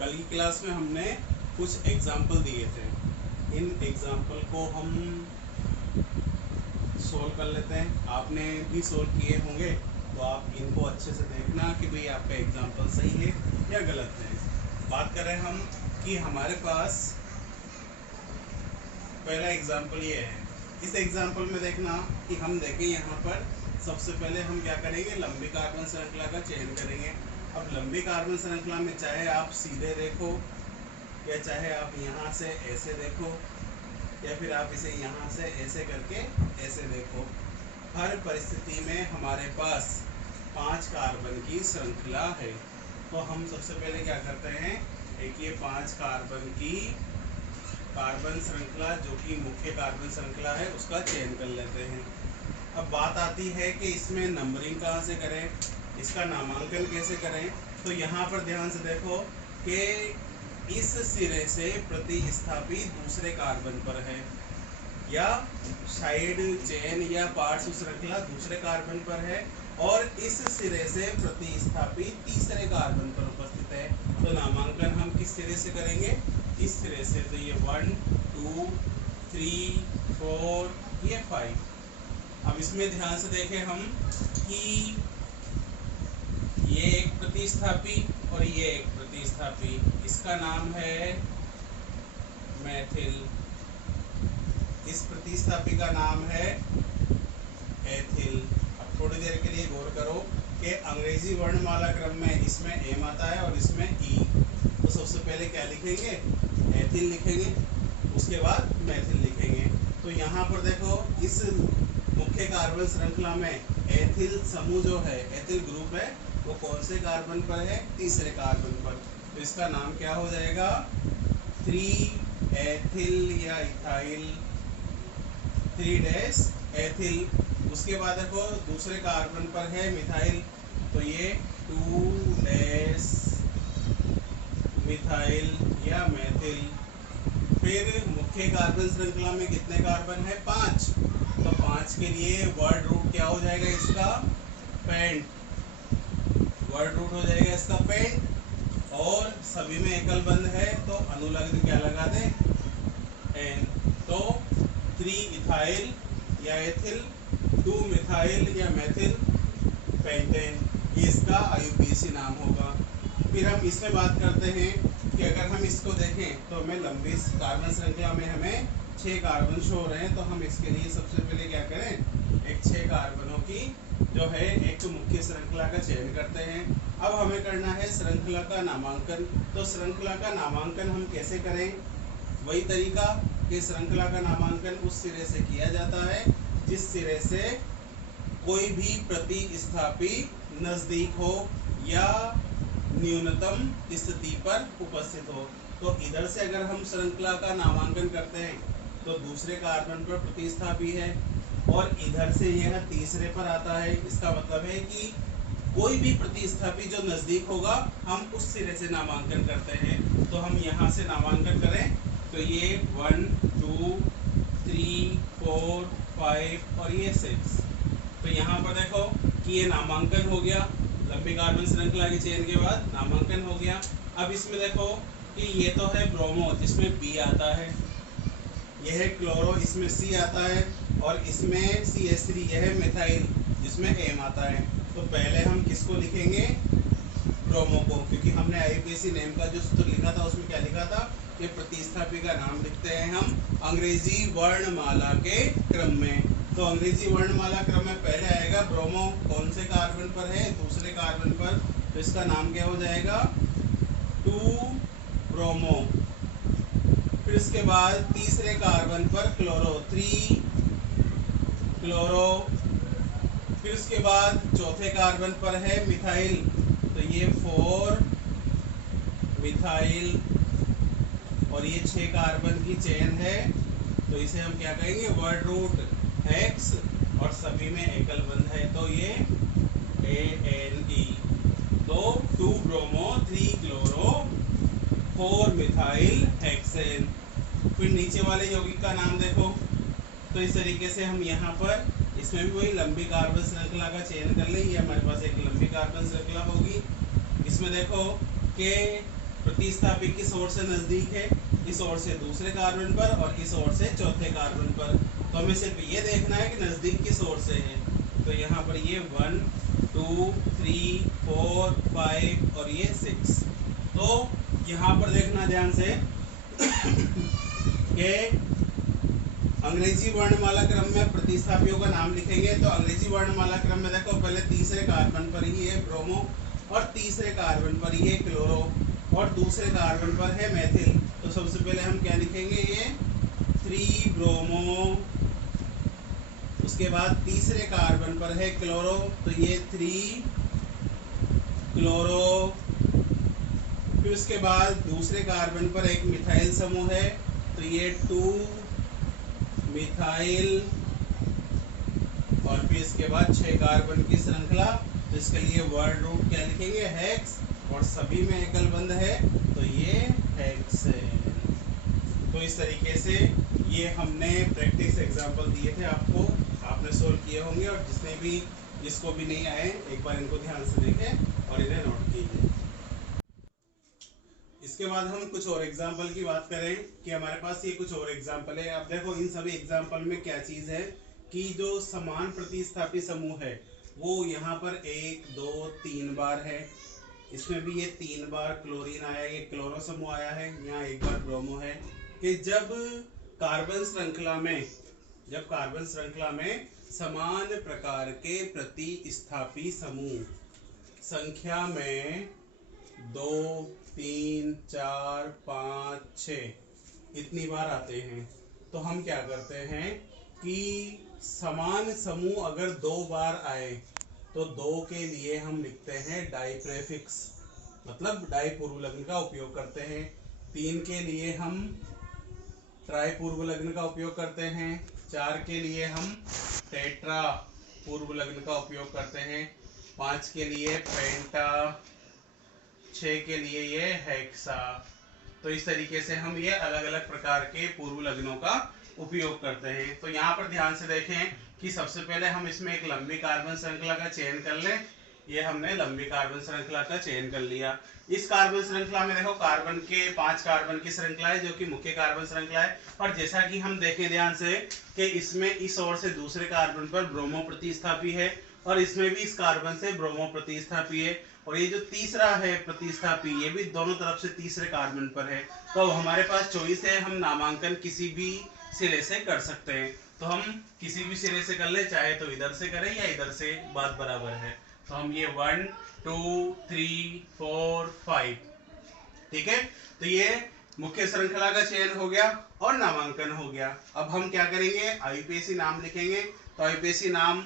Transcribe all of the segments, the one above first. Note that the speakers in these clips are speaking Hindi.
कल की क्लास में हमने कुछ एग्जाम्पल दिए थे। इन एग्जाम्पल को हम सोल्व कर लेते हैं। आपने भी सोल्व किए होंगे, तो आप इनको अच्छे से देखना कि भाई आपका एग्जाम्पल सही है या गलत है। बात करें हम कि हमारे पास पहला एग्जाम्पल ये है। इस एग्जाम्पल में देखना कि हम देखें यहाँ पर सबसे पहले हम क्या करेंगे, लंबी कार्बन श्रृंखला का चयन करेंगे। अब लंबी कार्बन श्रृंखला में चाहे आप सीधे देखो या चाहे आप यहाँ से ऐसे देखो या फिर आप इसे यहाँ से ऐसे करके ऐसे देखो, हर परिस्थिति में हमारे पास 5 कार्बन की श्रृंखला है। तो हम सबसे पहले क्या करते हैं, एक ये 5 कार्बन की कार्बन श्रृंखला जो कि मुख्य कार्बन श्रृंखला है उसका चयन कर लेते हैं। अब बात आती है कि इसमें नंबरिंग कहाँ से करें, इसका नामांकन कैसे करें। तो यहाँ पर ध्यान से देखो कि इस सिरे से प्रतिस्थापी दूसरे कार्बन पर है या साइड चेन या पार्श्व श्रृंखला दूसरे कार्बन पर है और इस सिरे से प्रतिस्थापी तीसरे कार्बन पर उपस्थित है। तो नामांकन हम किस सिरे से करेंगे, इस सिरे से। तो ये 1 2 3 4 ये 5। अब इसमें ध्यान से देखें हम कि ये एक प्रतिस्थापी और ये एक प्रतिस्थापी, इसका नाम है मैथिल, इस प्रतिस्थापी का नाम है एथिल। अब थोड़ी देर के लिए गौर करो कि अंग्रेजी वर्णमाला क्रम में इसमें एम आता है और इसमें ई। तो सबसे पहले क्या लिखेंगे, एथिल लिखेंगे, उसके बाद मैथिल लिखेंगे। तो यहाँ पर देखो इस मुख्य कार्बन श्रृंखला में एथिल समूह जो है, एथिल ग्रुप है, वो कौन से कार्बन पर है, तीसरे कार्बन पर। तो इसका नाम क्या हो जाएगा, 3 एथिल या इथाइल, 3 एथिल। उसके बाद देखो दूसरे कार्बन पर है मिथाइल, तो ये 2 मिथाइल या मैथिल। फिर मुख्य कार्बन श्रृंखला में कितने कार्बन है, 5। तो 5 के लिए वर्ड रूट क्या हो जाएगा इसका, पेंट। वर्ड रूट हो जाएगा इसका पेंट और सभी में एकल बंध है तो अनुलग्न क्या लगा दें, एन। तो 3 इथाइल या एथिल, 2 मिथाइल या मैथिल, पेंटेन, ये इसका IUPAC नाम होगा। फिर हम इसमें बात करते हैं कि अगर हम इसको देखें तो हमें लंबी कार्बन श्रृंखला में हमें 6 कार्बन शो हो रहे हैं। तो हम इसके लिए सबसे पहले क्या करें, एक 6 कार्बनों की जो है एक मुख्य श्रृंखला का चयन करते हैं। अब हमें करना है श्रृंखला का नामांकन। तो श्रृंखला का नामांकन हम कैसे करें, वही तरीका कि श्रृंखला का नामांकन उस सिरे से किया जाता है जिस सिरे से कोई भी प्रतिस्थापी नजदीक हो या न्यूनतम स्थिति पर उपस्थित हो। तो इधर से अगर हम श्रृंखला का नामांकन करते हैं तो दूसरे कार्बन पर प्रतिस्थापी है और इधर से यह तीसरे पर आता है। इसका मतलब है कि कोई भी प्रतिस्थापी जो नजदीक होगा हम उस सिरे से नामांकन करते हैं। तो हम यहाँ से नामांकन करें तो ये 1 2 3 4 5 और ये 6। तो यहाँ पर देखो कि ये नामांकन हो गया, लंबी कार्बन श्रृंखला के चयन के बाद नामांकन हो गया। अब इसमें देखो कि ये तो है ब्रोमो जिसमें बी आता है, यह है क्लोरो इसमें सी आता है और इसमें CH3 यह है मिथाइल जिसमें एम आता है। तो पहले हम किसको लिखेंगे, ब्रोमो को, क्योंकि हमने IUPAC नेम का जो सूत्र लिखा था उसमें क्या लिखा था कि प्रतिस्थापी का नाम लिखते हैं हम अंग्रेजी वर्णमाला के क्रम में। तो अंग्रेजी वर्णमाला क्रम में पहले आएगा ब्रोमो, कौन से कार्बन पर है, दूसरे कार्बन पर। तो इसका नाम क्या हो जाएगा, 2 ब्रोमो। फिर इसके बाद तीसरे कार्बन पर क्लोरो, 3 क्लोरो। फिर उसके बाद चौथे कार्बन पर है मिथाइल, तो ये 4 मिथाइल और ये 6 कार्बन की चेन है। तो इसे हम क्या कहेंगे, वर्ड रूट X और सभी में एकल बंध है तो ये ANE। तो 2 ब्रोमो 3 क्लोरो 4 मिथाइल हेक्सेन। फिर नीचे वाले यौगिक का नाम देखो। तो इस तरीके से हम यहाँ पर इसमें भी वही लंबी कार्बन श्रृंखला का चयन कर लें। ये हमारे पास एक लंबी कार्बन श्रृंखला होगी। इसमें देखो कि प्रतिस्थापी किस ओर से नजदीक है, इस ओर से दूसरे कार्बन पर और इस ओर से चौथे कार्बन पर। तो हमें सिर्फ ये देखना है कि नजदीक किस ओर से है। तो यहाँ पर ये 1 2 3 4 5 और ये 6। तो यहाँ पर देखना ध्यान से कि अंग्रेजी वर्णमाला क्रम में प्रतिस्थापियों का नाम लिखेंगे। तो अंग्रेजी वर्णमाला क्रम में देखो पहले तीसरे कार्बन पर ही है ब्रोमो और तीसरे कार्बन पर ही है क्लोरो और दूसरे कार्बन पर है मेथिल। तो सबसे पहले हम क्या लिखेंगे, ये 3 ब्रोमो। उसके बाद तीसरे कार्बन पर है क्लोरो, तो ये 3 क्लोरो। फिर उसके बाद दूसरे कार्बन पर एक मिथाइल समूह है, तो ये 2 मिथाइल। और फिर इसके बाद 6 कार्बन की श्रृंखला। तो इसके लिए वर्ड रूट क्या लिखेंगे, हेक्स। और सभी में एकल बंध है, तो ये हेक्सेन। तो इस तरीके से ये हमने प्रैक्टिस एग्जाम्पल दिए थे आपको, आपने सोल्व किए होंगे। और जिसने भी जिसको भी नहीं आए एक बार इनको ध्यान से देखें और इन्हें नोट कीजिए। इसके बाद हम कुछ और एग्जाम्पल की बात करें कि हमारे पास ये कुछ और एग्जाम्पल है। अब देखो इन सभी एग्जाम्पल में क्या चीज है कि जो समान प्रतिस्थापी समूह है वो यहाँ पर 1 2 3 बार है। इसमें भी ये 3 बार क्लोरीन आया, ये क्लोरो समूह आया है, यहाँ 1 बार ब्रोमो है। कि जब कार्बन श्रृंखला में समान प्रकार के प्रतिस्थापी समूह संख्या में 2 3 4 5 6 इतनी बार आते हैं, तो हम क्या करते हैं कि समान समूह अगर 2 बार आए तो 2 के लिए हम लिखते हैं डाई प्रेफिक्स, मतलब डाई पूर्व लग्न का उपयोग करते हैं। 3 के लिए हम ट्राई पूर्व लग्न का उपयोग करते हैं। 4 के लिए हम टेट्रा पूर्व लग्न का उपयोग करते हैं। 5 के लिए पेंटा, 6 के लिए ये हेक्सा। तो इस तरीके से हम ये अलग अलग प्रकार के पूर्व लग्नों का उपयोग करते हैं। तो यहाँ पर ध्यान से देखें कि सबसे पहले हम इसमें एक लंबी कार्बन श्रृंखला का चयन कर लें। ये हमने लंबी कार्बन श्रृंखला का चयन कर लिया। इस कार्बन श्रृंखला में देखो कार्बन के 5 कार्बन की श्रृंखला है जो कि मुख्य कार्बन श्रृंखला है। और जैसा कि हम देखें ध्यान से कि इसमें इस ओर से दूसरे कार्बन पर ब्रोमो प्रतिस्थापी है और इसमें भी इस कार्बन से ब्रोमो प्रतिस्थापी है। और ये जो तीसरा है प्रतिस्थापी, ये भी दोनों तरफ से तीसरे कार्बन पर है। तो हमारे पास चॉइस है, हम नामांकन किसी भी सिरे से कर सकते हैं। तो हम किसी भी सिरे से कर ले, चाहे तो इधर से करें या इधर से, बात बराबर है। तो हम ये 1 2 3 4 5, ठीक है। तो ये मुख्य श्रृंखला का चयन हो गया और नामांकन हो गया। अब हम क्या करेंगे, आईपीएसी नाम लिखेंगे। तो आईपीएसी नाम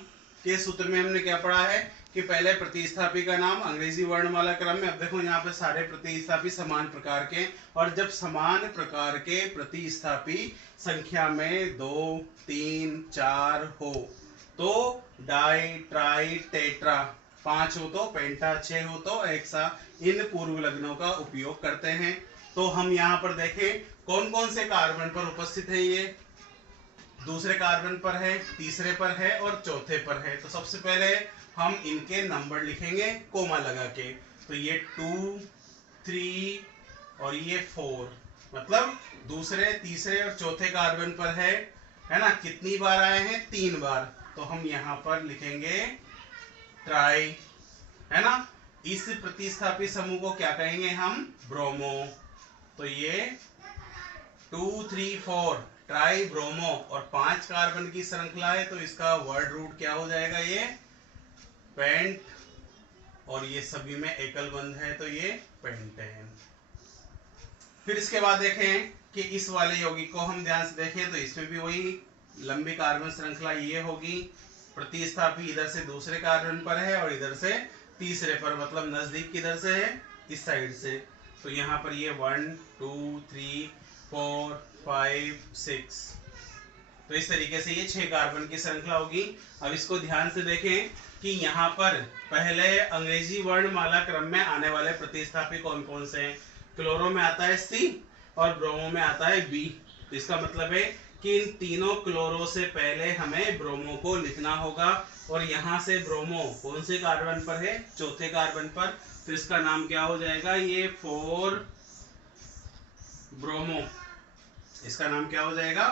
के सूत्र में हमने क्या पढ़ा है कि पहले प्रतिस्थापी का नाम अंग्रेजी वर्णमाला क्रम में। अब देखो यहाँ पे सारे प्रतिस्थापी समान प्रकार के, और जब समान प्रकार के प्रतिस्थापी संख्या में 2 3 4 हो तो डाई ट्राई टेट्रा, 5 हो तो पेंटा, 6 हो तो हेक्सा, इन पूर्व लग्नों का उपयोग करते हैं। तो हम यहाँ पर देखें कौन कौन से कार्बन पर उपस्थित है। ये दूसरे कार्बन पर है, तीसरे पर है और चौथे पर है। तो सबसे पहले हम इनके नंबर लिखेंगे कोमा लगा के। तो ये 2 3 और ये 4, मतलब दूसरे तीसरे और चौथे कार्बन पर है ना। कितनी बार आए हैं, 3 बार। तो हम यहाँ पर लिखेंगे ट्राई, है ना। इस प्रतिस्थापी समूह को क्या कहेंगे हम, ब्रोमो। तो ये 2 3 4 ट्राई ब्रोमो और 5 कार्बन की श्रृंखला है, तो इसका वर्ड रूट क्या हो जाएगा, ये पेंट। और ये सभी में एकल बंध है तो ये पेंटेन। फिर इसके बाद देखें कि इस वाले यौगिक को हम ध्यान से देखें तो इसमें भी वही लंबी कार्बन श्रृंखला ये होगी। प्रतिस्थापी इधर से दूसरे कार्बन पर है और इधर से तीसरे पर, मतलब नजदीक किधर से है, इस साइड से। तो यहाँ पर ये 1 2 3 4 5 6, तो इस तरीके से ये 6 कार्बन की श्रृंखला होगी। अब इसको ध्यान से देखें कि यहाँ पर पहले अंग्रेजी वर्णमाला क्रम में आने वाले प्रतिस्थापी कौन कौन से हैं। क्लोरो में आता है C और ब्रोमो में आता है B। तो इसका मतलब है कि इन तीनों क्लोरो से पहले हमें ब्रोमो को लिखना होगा। और यहाँ से ब्रोमो कौन से कार्बन पर है, चौथे कार्बन पर। तो इसका नाम क्या हो जाएगा, ये 4 ब्रोमो, इसका नाम क्या हो जाएगा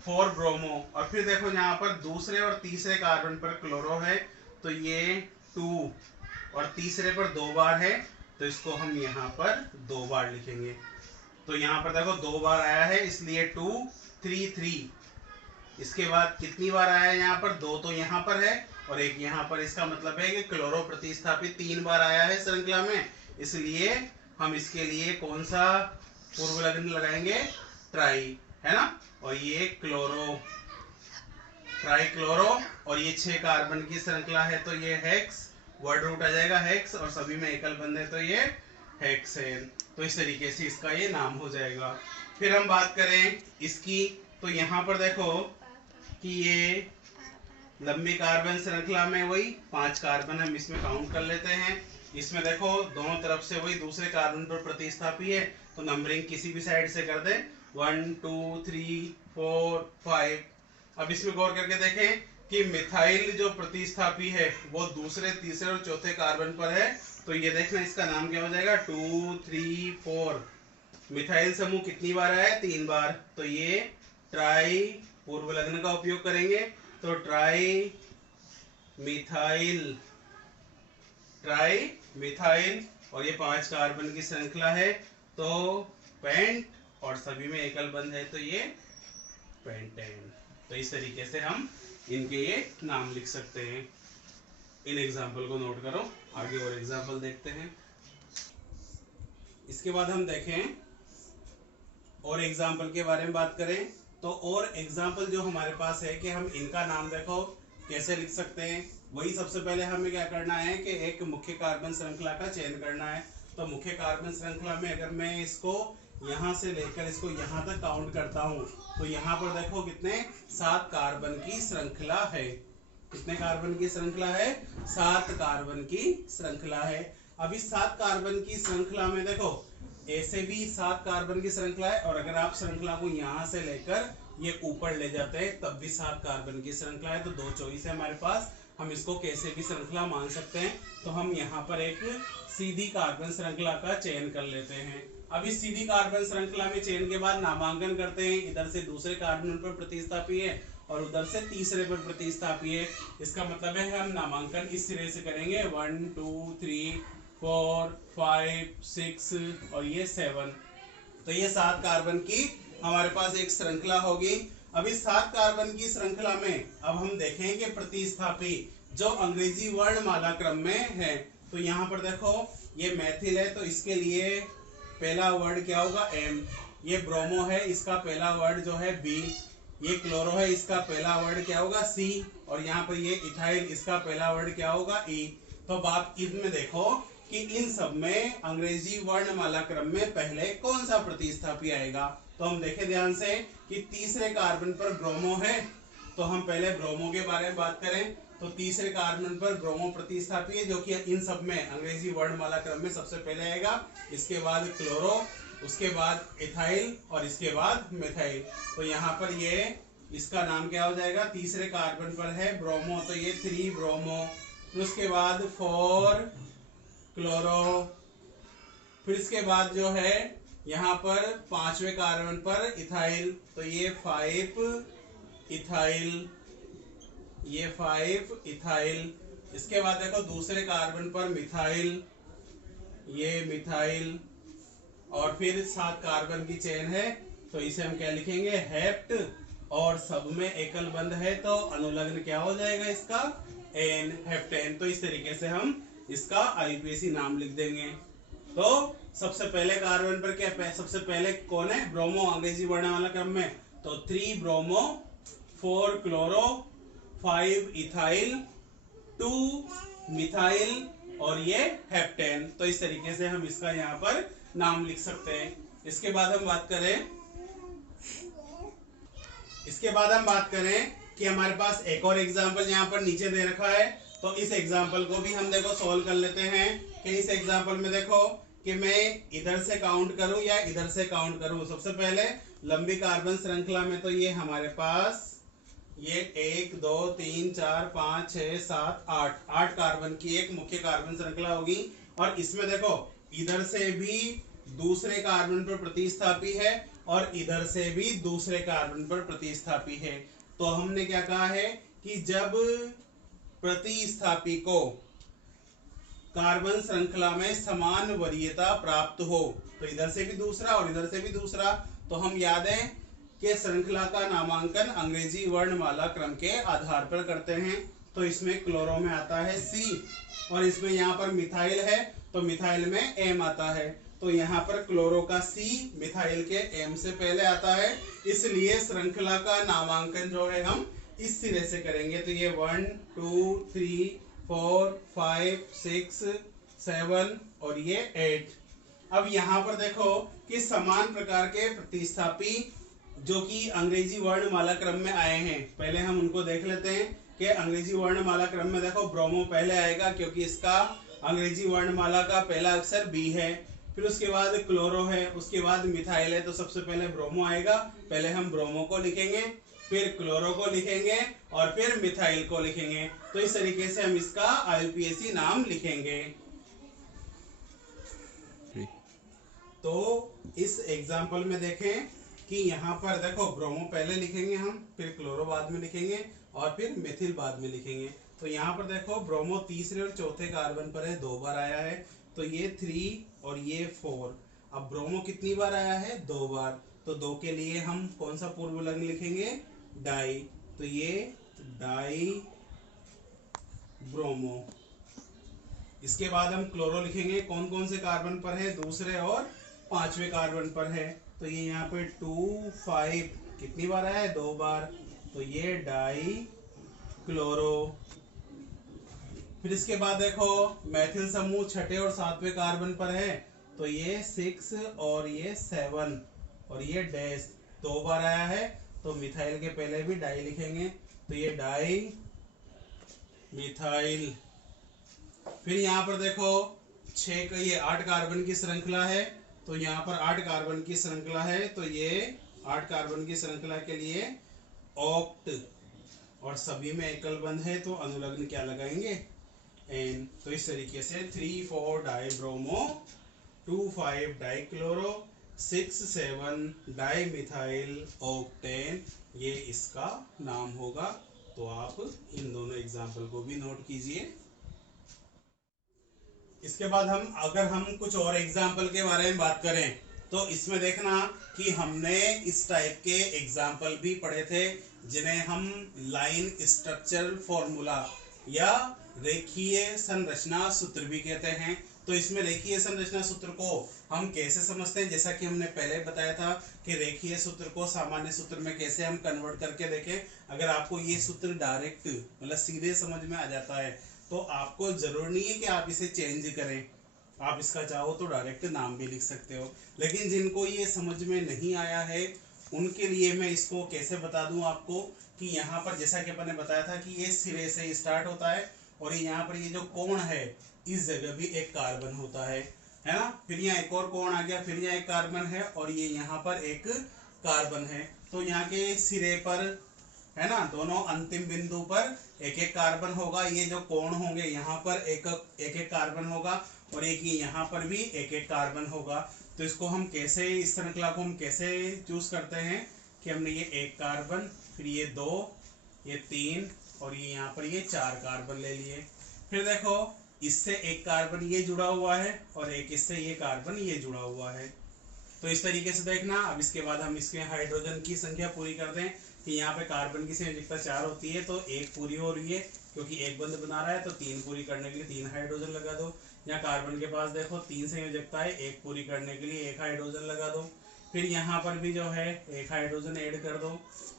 4 ब्रोमो। और फिर देखो यहाँ पर दूसरे और तीसरे कार्बन पर क्लोरो है तो ये 2, और तीसरे पर 2 बार है तो इसको हम यहाँ पर 2 बार लिखेंगे। तो यहाँ पर देखो 2 बार आया है इसलिए 2 3 3। इसके बाद कितनी बार आया है यहाँ पर 2 तो यहाँ पर है और 1 यहाँ पर, इसका मतलब है कि क्लोरो प्रतिस्थापित 3 बार आया है श्रृंखला में, इसलिए हम इसके लिए कौन सा पूर्व लग्न लगाएंगे ट्राई, है ना। और ये क्लोरो, ट्राई क्लोरो, और ये 6 कार्बन की श्रृंखला है तो ये हेक्स, वर्ड रूट आ जाएगा हेक्स, और सभी में एकल बंध है तो ये हेक्सेन। तो इस तरीके से इसका ये नाम हो जाएगा। फिर हम बात करें इसकी, तो यहाँ पर देखो कि ये लंबी कार्बन श्रृंखला में वही 5 कार्बन हम इसमें काउंट कर लेते हैं। इसमें देखो दोनों तरफ से वही दूसरे कार्बन पर प्रतिस्थापी है तो नंबरिंग किसी भी साइड से कर दे 1 2 3 4 5। अब इसमें गौर करके देखें कि मिथाइल जो प्रतिस्थापी है वो दूसरे तीसरे और चौथे कार्बन पर है तो ये देखना इसका नाम क्या हो जाएगा 2 3 4। मिथाइल समूह कितनी बार आया है 3 बार, तो ये ट्राई पूर्व लग्न का उपयोग करेंगे तो ट्राई मिथाइल, ट्राई मिथाइल, और ये 5 कार्बन की श्रृंखला है तो पेंट, और सभी में एकल बंध है तो ये पेंटेन। तो इस तरीके से हम इनके ये नाम लिख सकते हैं। इन एग्जाम्पल को नोट करो, आगे और एग्जाम्पल देखते हैं। इसके बाद हम देखें और एग्जाम्पल के बारे में बात करें तो और एग्जाम्पल जो हमारे पास है कि हम इनका नाम देखो कैसे लिख सकते हैं। वही सबसे पहले हमें क्या करना है कि एक मुख्य कार्बन श्रृंखला का चयन करना है। तो मुख्य कार्बन श्रृंखला में अगर मैं इसको यहाँ से लेकर इसको यहाँ तक काउंट करता हूँ तो यहाँ पर देखो कितने 7 कार्बन की श्रृंखला है। कितने कार्बन की श्रृंखला है 7 कार्बन की श्रृंखला है। अब इस 7 कार्बन की श्रृंखला में देखो ऐसे भी 7 कार्बन की श्रृंखला है और अगर आप श्रृंखला को यहाँ से लेकर ये ऊपर ले जाते हैं तब भी 7 कार्बन की श्रृंखला है। तो 2 चॉइस है हमारे पास, हम इसको कैसे भी श्रृंखला मान सकते हैं। तो हम यहाँ पर एक सीधी कार्बन श्रृंखला का चयन कर लेते हैं। अब इस सीधी कार्बन श्रृंखला में चयन के बाद नामांकन करते हैं। इधर से दूसरे कार्बन पर प्रतिस्थापी है और उधर से तीसरे पर प्रतिस्थापी है। इसका मतलब है हम नामांकन इस सिरे से करेंगे 1 2 3 4 5 6 और ये 7। तो ये 7 कार्बन की हमारे पास एक श्रृंखला होगी। अब इस 7 कार्बन की श्रृंखला में अब हम देखेंगे प्रतिस्थापी जो अंग्रेजी वर्णमाला क्रम में है। तो यहाँ पर देखो ये मैथिल है तो इसके लिए पहला वर्ड क्या होगा M। ये ब्रोमो है इसका पहला वर्ड जो है B। ये क्लोरो है इसका पहला वर्ड क्या होगा C। और यहाँ पर ये इथाइल इसका पहला वर्ड क्या होगा E। तो अब आप इनमें देखो कि इन सब में अंग्रेजी वर्णमाला क्रम में पहले कौन सा प्रतिस्थापी आएगा। तो हम देखें ध्यान से कि तीसरे कार्बन पर ब्रोमो है तो हम पहले ब्रोमो के बारे में बात करें तो तीसरे कार्बन पर ब्रोमो प्रतिस्थापी है जो कि इन सब में अंग्रेजी वर्णमाला क्रम में सबसे पहले आएगा। इसके बाद क्लोरो, उसके बाद इथाइल और इसके बाद मिथाइल। तो यहाँ पर ये इसका नाम क्या हो जाएगा तीसरे कार्बन पर है ब्रोमो तो ये 3 ब्रोमो। फिर उसके बाद 4 क्लोरो। फिर इसके बाद जो है यहाँ पर 5वें कार्बन पर इथाइल तो ये 5 इथाइल, ये 5 इथाइल। इसके बाद देखो दूसरे कार्बन पर मिथाइल, ये मिथाइल। और फिर 7 कार्बन की चेन है तो इसे हम क्या लिखेंगे हेप्ट, और सब में एकल बंध है तो अनुलग्न क्या हो जाएगा इसका एन, हेप्टेन। तो इस तरीके से हम इसका आईपीएसी नाम लिख देंगे। तो सबसे पहले कार्बन पर क्या सबसे पहले कौन है ब्रोमो अंग्रेजी वर्णमाला क्रम में तो 3 ब्रोमो 4 क्लोरो 5 इथाइल 2 मिथाइल और ये हेप्टेन। तो इस तरीके से हम इसका यहाँ पर नाम लिख सकते हैं। इसके बाद हम बात करें कि हमारे पास एक और एग्जाम्पल यहाँ पर नीचे दे रखा है तो इस एग्जाम्पल को भी हम देखो सॉल्व कर लेते हैं। कि इस एग्जाम्पल में देखो कि मैं इधर से काउंट करूं या इधर से काउंट करूं। सबसे पहले लंबी कार्बन श्रृंखला में तो ये हमारे पास ये 1 2 3 4 5 6 7 8 कार्बन की एक मुख्य कार्बन श्रृंखला होगी। और इसमें देखो इधर से भी दूसरे कार्बन पर प्रतिस्थापी है और इधर से भी दूसरे कार्बन पर प्रतिस्थापी है। तो हमने क्या कहा है कि जब प्रतिस्थापी को कार्बन श्रृंखला में समान वरीयता प्राप्त हो, तो इधर से भी दूसरा और इधर से भी दूसरा, तो हम याद है कि श्रृंखला का नामांकन अंग्रेजी वर्णमाला क्रम के आधार पर करते हैं। तो इसमें क्लोरो में आता है सी और इसमें यहाँ पर मिथाइल है तो मिथाइल में एम आता है। तो यहाँ पर क्लोरो का सी मिथाइल के एम से पहले आता है, इसलिए श्रृंखला का नामांकन जो है हम इस सिरे से करेंगे। तो ये 1 2 3 4 5 6 7 और ये 8। अब यहाँ पर देखो कि समान प्रकार के प्रतिस्थापी जो कि अंग्रेजी वर्णमाला क्रम में आए हैं, पहले हम उनको देख लेते हैं कि अंग्रेजी वर्णमाला क्रम में देखो ब्रोमो पहले आएगा क्योंकि इसका अंग्रेजी वर्णमाला का पहला अक्षर बी है। फिर उसके बाद क्लोरो है, उसके बाद मिथाइल है, तो सबसे पहले ब्रोमो आएगा। पहले हम ब्रोमो को लिखेंगे, फिर क्लोरो को लिखेंगे और फिर मिथाइल को लिखेंगे। तो इस तरीके से हम इसका IUPAC नाम लिखेंगे। तो इस एग्जाम्पल में देखें कि यहाँ पर देखो ब्रोमो पहले लिखेंगे हम, फिर क्लोरो बाद में लिखेंगे और फिर मेथिल बाद में लिखेंगे। तो यहाँ पर देखो ब्रोमो तीसरे और चौथे कार्बन पर है, 2 बार आया है, तो ये 3 और ये 4। अब ब्रोमो कितनी बार आया है? 2 बार। तो 2 के लिए हम कौन सा पूर्व लिंग लिखेंगे? डाई। तो ये डाई ब्रोमो। इसके बाद हम क्लोरो लिखेंगे, कौन कौन से कार्बन पर है? दूसरे और 5वें कार्बन पर है। तो ये यहाँ पे 2 5 कितनी बार आया है? 2 बार। तो ये डाई क्लोरो। फिर इसके बाद देखो मैथिल समूह 6ठे और 7वें कार्बन पर है, तो ये 6 और ये 7 और ये डैश 2 बार आया है। तो मिथाइल के पहले भी डाई लिखेंगे, तो ये डाई मिथाइल। फिर यहाँ पर देखो 6 का ये 8 कार्बन की श्रृंखला है, तो यहाँ पर 8 कार्बन की श्रृंखला है, तो ये 8 कार्बन की श्रृंखला के लिए ऑक्ट और सभी में एकल बंध है, तो अनुलग्न क्या लगाएंगे? एन। तो इस तरीके से 3 4 die bromo, 2 5 die chloro, 6 7 di methyl octane, ये इसका नाम होगा। तो आप इन दोनों एग्जाम्पल को भी नोट कीजिए। इसके बाद हम कुछ और एग्जाम्पल के बारे में बात करें, तो इसमें देखना कि हमने इस टाइप के एग्जाम्पल भी पढ़े थे जिन्हें हम लाइन स्ट्रक्चरल फॉर्मूला या रेखीय संरचना सूत्र भी कहते हैं। तो इसमें रेखीय संरचना सूत्र को हम कैसे समझते हैं, जैसा कि हमने पहले बताया था कि रेखीय सूत्र को सामान्य सूत्र में कैसे हम कन्वर्ट करके देखें। अगर आपको ये सूत्र डायरेक्ट मतलब सीधे समझ में आ जाता है तो आपको जरूर नहीं है कि आप इसे चेंज करें, आप इसका चाहो तो डायरेक्ट नाम भी लिख सकते हो। लेकिन जिनको ये समझ में नहीं आया है उनके लिए मैं इसको कैसे बता दूं आपको कि यहाँ पर जैसा कि अपन ने बताया था कि ये सिरे से स्टार्ट होता है और यहाँ पर ये जो कोण है इस जगह भी एक कार्बन होता है ना। फिर यहाँ एक और कोण आ गया, फिर यहाँ एक कार्बन है और ये यहाँ पर एक कार्बन है। तो यहाँ के सिरे पर है ना, दोनों अंतिम बिंदु पर एक एक कार्बन होगा। ये जो कोण होंगे यहाँ पर एक एक कार्बन होगा और एक ये यहाँ पर भी एक एक कार्बन होगा। तो इसको हम कैसे, इस श्रृंखला को हम कैसे चूज करते हैं कि हमने ये 1 कार्बन, फिर ये 2, ये 3 और ये यहाँ पर ये 4 कार्बन ले लिए। फिर देखो इससे एक कार्बन ये जुड़ा हुआ है और एक इससे ये कार्बन ये जुड़ा हुआ है। तो इस तरीके से देखना। अब इसके बाद हम इसके हाइड्रोजन की संख्या पूरी कर दें कि यहाँ पे कार्बन की संयोजकता 4 होती है, तो 1 पूरी हो रही है क्योंकि एक बंध बना रहा है, तो 3 पूरी करने के लिए 3 हाइड्रोजन लगा दो। यहाँ कार्बन के पास देखो 3 संयोजकता है, 1 पूरी करने के लिए 1 हाइड्रोजन लगा दो। फिर यहाँ पर भी जो है 1 हाइड्रोजन ऐड कर दो,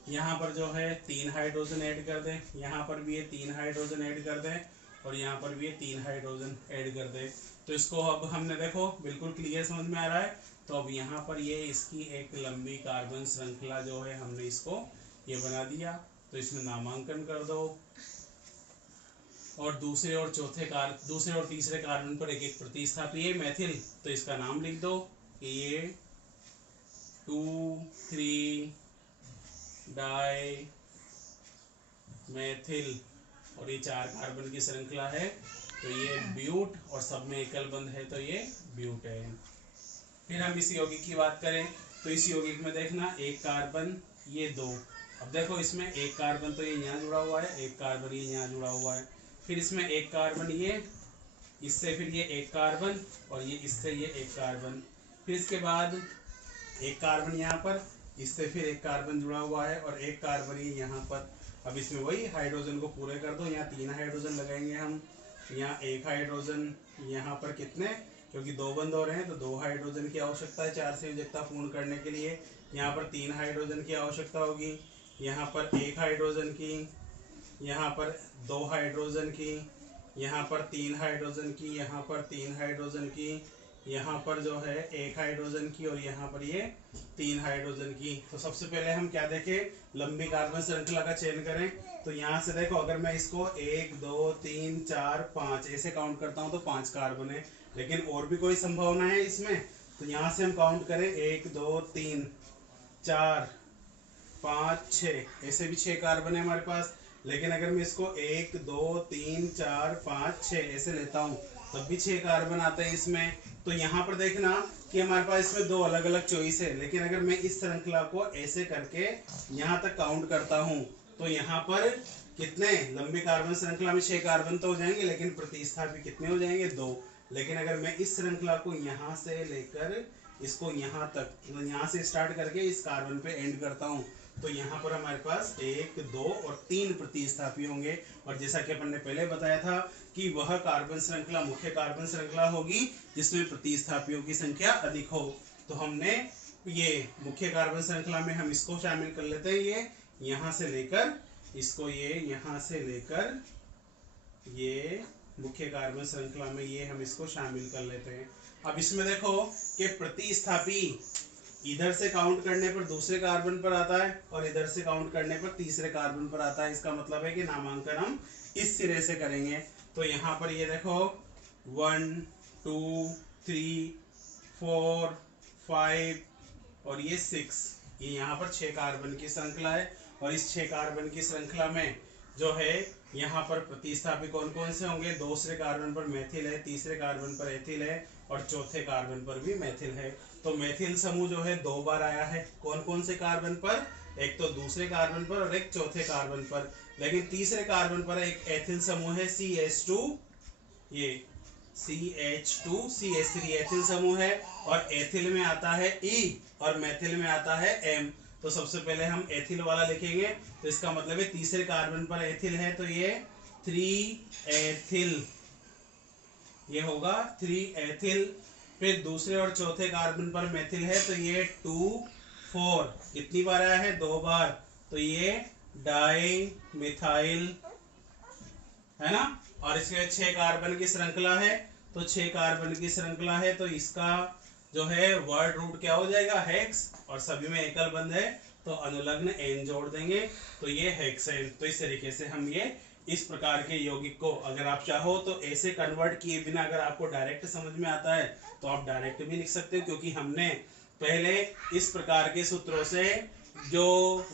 यहाँ पर जो है 3 हाइड्रोजन ऐड कर दें, यहाँ पर भी ये 3 हाइड्रोजन ऐड कर दें और यहाँ पर भी ये 3 हाइड्रोजन ऐड कर दें। तो इसको अब हमने देखो बिल्कुल क्लियर समझ में आ रहा है। तो अब यहाँ पर ये इसकी एक लंबी कार्बन श्रृंखला जो है हमने इसको ये बना दिया। तो इसमें नामांकन कर दो और दूसरे और तीसरे कार्बन पर एक एक प्रतिस्थापी है मेथिल, तो इसका नाम लिख दो कि ये 2 3 डाई मेथिल और ये 4 कार्बन की श्रृंखला है, तो ये ब्यूट और सब में एकल बंध है, तो ये ब्यूटेन। फिर हम इस यौगिक की बात करें तो इस यौगिक में देखना एक कार्बन, ये दो। अब देखो इसमें एक कार्बन तो ये यहाँ जुड़ा हुआ है, एक कार्बन ये यहाँ जुड़ा हुआ है। फिर इसमें एक कार्बन ये, इससे फिर ये एक कार्बन, और ये इससे ये एक कार्बन। फिर इसके बाद एक कार्बन यहाँ पर, इससे फिर एक कार्बन जुड़ा हुआ है, और एक कार्बन ये यहाँ पर। अब इसमें वही हाइड्रोजन को पूरे कर दो। यहाँ 3 हाइड्रोजन लगाएंगे हम, यहाँ एक हाइड्रोजन, यहाँ पर कितने, क्योंकि 2 बंद हो रहे हैं तो 2 हाइड्रोजन की आवश्यकता है 4 संयोजकता पूर्ण करने के लिए। यहाँ पर 3 हाइड्रोजन की आवश्यकता होगी, यहाँ पर 1 हाइड्रोजन की, यहाँ पर 2 हाइड्रोजन की, यहाँ पर 3 हाइड्रोजन की, यहाँ पर 3 हाइड्रोजन की, यहाँ पर जो है 1 हाइड्रोजन की, और यहाँ पर ये 3 हाइड्रोजन की। तो सबसे पहले हम क्या देखें, लंबी कार्बन श्रृंखला का चयन करें। तो यहाँ से देखो, अगर मैं इसको 1 2 3 4 5 ऐसे काउंट करता हूँ तो 5 कार्बन है, लेकिन और भी कोई संभावना है इसमें। तो यहाँ से हम काउंट करें 1 2 3 4 5 6, ऐसे भी 6 कार्बन है हमारे पास। लेकिन अगर मैं इसको 1 2 3 4 5 6 ऐसे लेता हूँ तब भी 6 कार्बन आते हैं इसमें। तो यहाँ पर देखना कि हमारे पास इसमें 2 अलग अलग चॉइस है, लेकिन अगर मैं इस श्रृंखला को ऐसे करके यहाँ तक काउंट करता हूँ तो यहाँ पर कितने, लंबी कार्बन श्रृंखला में 6 कार्बन तो हो जाएंगे, लेकिन प्रतिस्थापी कितने हो जाएंगे, 2। लेकिन अगर मैं इस श्रृंखला को यहाँ से लेकर इसको यहाँ तक, मतलब यहाँ से स्टार्ट करके इस कार्बन पे एंड करता हूँ, तो यहाँ पर हमारे पास 1 2 और 3 प्रतिस्थापी होंगे। और जैसा कि अपन ने पहले बताया था कि वह कार्बन श्रृंखला मुख्य कार्बन श्रृंखला होगी जिसमें प्रतिस्थापियों की संख्या अधिक हो। तो हमने ये मुख्य कार्बन श्रृंखला में हम इसको शामिल कर लेते हैं, ये यहाँ से लेकर इसको, ये यहाँ से लेकर ये मुख्य कार्बन श्रृंखला में ये हम इसको शामिल कर लेते हैं। अब इसमें देखो कि प्रतिस्थापी इधर से काउंट करने पर दूसरे कार्बन पर आता है और इधर से काउंट करने पर तीसरे कार्बन पर आता है। इसका मतलब है कि नामांकन हम इस सिरे से करेंगे। तो यहाँ पर ये देखो 1 2 3 4 5 और ये 6, ये यहाँ पर 6 कार्बन की श्रृंखला है। और इस 6 कार्बन की श्रृंखला में जो है यहाँ पर प्रतिस्थापी कौन कौन से होंगे, दूसरे कार्बन पर मेथिल है, तीसरे कार्बन पर एथिल है, और चौथे कार्बन पर भी मेथिल है। तो मेथिल समूह जो है 2 बार आया है, कौन कौन से कार्बन पर, एक तो दूसरे कार्बन पर और एक चौथे कार्बन पर। लेकिन तीसरे कार्बन पर एक एथिल समूह है CH2, ये CH2 CH3 एथिल समूह है, और एथिल में आता है E और मेथिल में आता है M। तो सबसे पहले हम एथिल वाला लिखेंगे, तो इसका मतलब है तीसरे कार्बन पर एथिल है तो ये 3 एथिल, ये होगा 3 एथिल। फिर दूसरे और चौथे कार्बन पर मेथिल है तो ये 2 4, कितनी बार आया है, 2 बार, तो ये डाई मिथाइल है ना। और इसके 6 कार्बन की श्रृंखला है, तो 6 कार्बन की श्रृंखला है तो इसका जो है वर्ड रूट क्या हो जाएगा, हेक्स, और सभी में एकल बंध है तो अनुलग्न एन जोड़ देंगे तो ये हेक्सेन। तो इस तरीके से हम ये इस प्रकार के यौगिक को, अगर आप चाहो तो ऐसे कन्वर्ट किए बिना अगर आपको डायरेक्ट समझ में आता है तो आप डायरेक्ट भी लिख सकते हो, क्योंकि हमने पहले इस प्रकार के सूत्रों से जो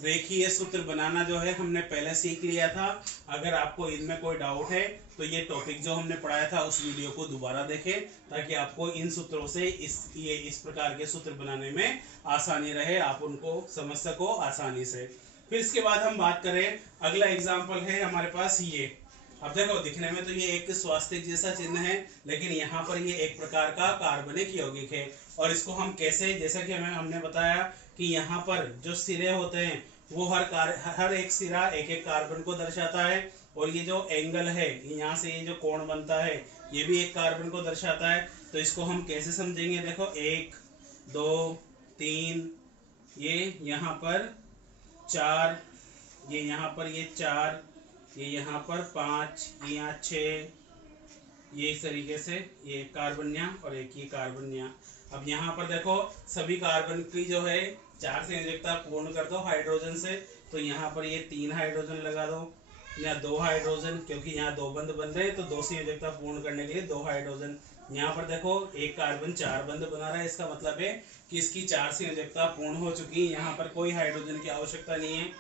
रेखीय सूत्र बनाना जो है हमने पहले सीख लिया था। अगर आपको इनमें कोई डाउट है तो ये टॉपिक जो हमने पढ़ाया था उस वीडियो को दोबारा देखें, ताकि आपको इन सूत्रों से इस प्रकार के सूत्र बनाने में आसानी रहे, आप उनको समझ सको आसानी से। फिर इसके बाद हम बात करें, अगला एग्जाम्पल है हमारे पास ये। अब देखो दिखने में तो ये एक स्वास्तिक जैसा चिन्ह है, लेकिन यहाँ पर ये एक प्रकार का कार्बनिक यौगिक है। और इसको हम कैसे, जैसा कि हमने बताया कि यहाँ पर जो सिरे होते हैं वो हर एक सिरा एक एक कार्बन को दर्शाता है, और ये जो एंगल है यहाँ से ये जो कोण बनता है ये भी एक कार्बन को दर्शाता है। तो इसको हम कैसे समझेंगे, देखो 1 2 3, ये यहाँ पर 4, ये यहाँ पर ये 4, ये यहाँ पर 5, ये यहाँ 6, ये इस तरीके से ये कार्बन यहाँ और एक ये कार्बन यहाँ। अब यहाँ पर देखो सभी कार्बन की जो है 4 संयोजकता पूर्ण कर दो हाइड्रोजन से, तो यहाँ पर ये 3 हाइड्रोजन लगा दो, यहाँ 2 हाइड्रोजन, क्योंकि यहाँ 2 बंध बन रहे हैं तो 2 संयोजकता पूर्ण करने के लिए 2 हाइड्रोजन। यहाँ पर देखो एक कार्बन 4 बंध बना रहा है, इसका मतलब है कि इसकी 4 संयोजकता पूर्ण हो चुकी है, यहाँ पर कोई हाइड्रोजन की आवश्यकता नहीं है।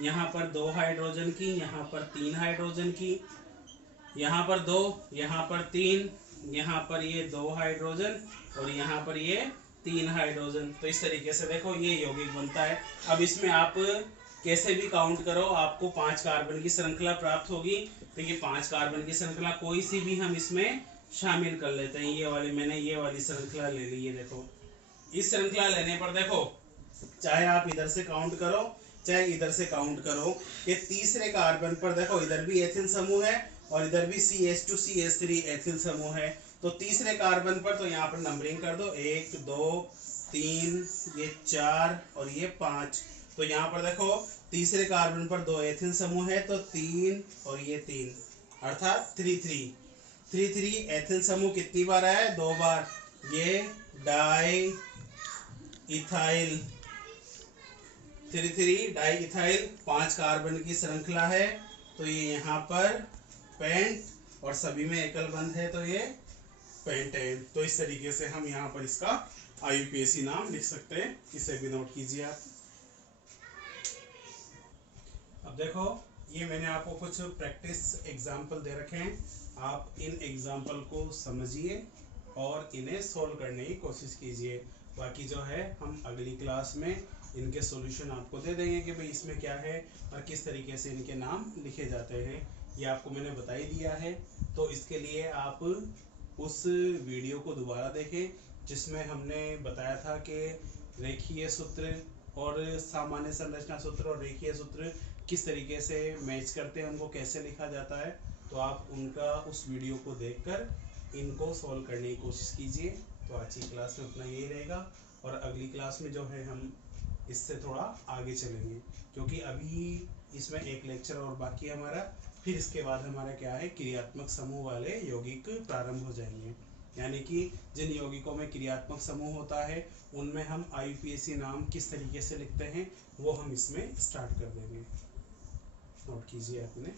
यहाँ पर 2 हाइड्रोजन की, यहाँ पर 3 हाइड्रोजन की, यहाँ पर 2, यहाँ पर 3, यहाँ पर ये 2 हाइड्रोजन और यहाँ पर ये 3 हाइड्रोजन। तो इस तरीके से देखो ये यौगिक बनता है। अब इसमें आप कैसे भी काउंट करो आपको 5 कार्बन की श्रृंखला प्राप्त होगी। तो ये 5 कार्बन की श्रृंखला कोई सी भी हम इसमें शामिल कर लेते हैं। ये वाली मैंने ये वाली श्रृंखला ले ली है। देखो इस श्रृंखला लेने पर देखो चाहे आप इधर से काउंट करो चाहे इधर से काउंट करो, ये तीसरे कार्बन पर देखो इधर भी एथिल समूह है और इधर भी CH2CH3 एथिल समूह है। तो तीसरे कार्बन पर तो यहाँ पर नंबरिंग कर दो 1 2 3 ये 4 और ये 5। तो यहाँ पर देखो तीसरे कार्बन पर 2 एथिल समूह है तो 3 और ये 3 अर्थात 3 एथिल समूह कितनी बार आया है? 2 बार। ये di ethyl 3 di ethyl 5 carbon की श्रृंखला है। तो ये यहाँ पर पेंट और सभी में एकल बंध है तो ये पेंटेन। तो इस तरीके से हम यहाँ पर इसका IUPAC नाम लिख सकते हैं। इसे भी नोट कीजिए आप। अब देखो ये मैंने आपको कुछ प्रैक्टिस एग्जाम्पल दे रखे हैं। आप इन एग्जाम्पल को समझिए और इन्हें सोल्व करने की कोशिश कीजिए। बाकी जो है हम अगली क्लास में इनके सॉल्यूशन आपको दे देंगे कि भाई इसमें क्या है और किस तरीके से इनके नाम लिखे जाते हैं। ये आपको मैंने बता ही दिया है। तो इसके लिए आप उस वीडियो को दोबारा देखें जिसमें हमने बताया था कि रेखीय सूत्र और सामान्य संरचना सूत्र और रेखीय सूत्र किस तरीके से मैच करते हैं, उनको कैसे लिखा जाता है। तो आप उनका उस वीडियो को देखकर इनको सॉल्व करने की कोशिश कीजिए। तो आज की क्लास में अपना यही रहेगा और अगली क्लास में जो है हम इससे थोड़ा आगे चलेंगे क्योंकि अभी इसमें एक लेक्चर और बाकी है हमारा। फिर इसके बाद हमारा क्या है, क्रियात्मक समूह वाले यौगिक प्रारंभ हो जाएंगे। यानी कि जिन यौगिकों में क्रियात्मक समूह होता है उनमें हम IUPAC नाम किस तरीके से लिखते हैं वो हम इसमें स्टार्ट कर देंगे। नोट कीजिए आपने।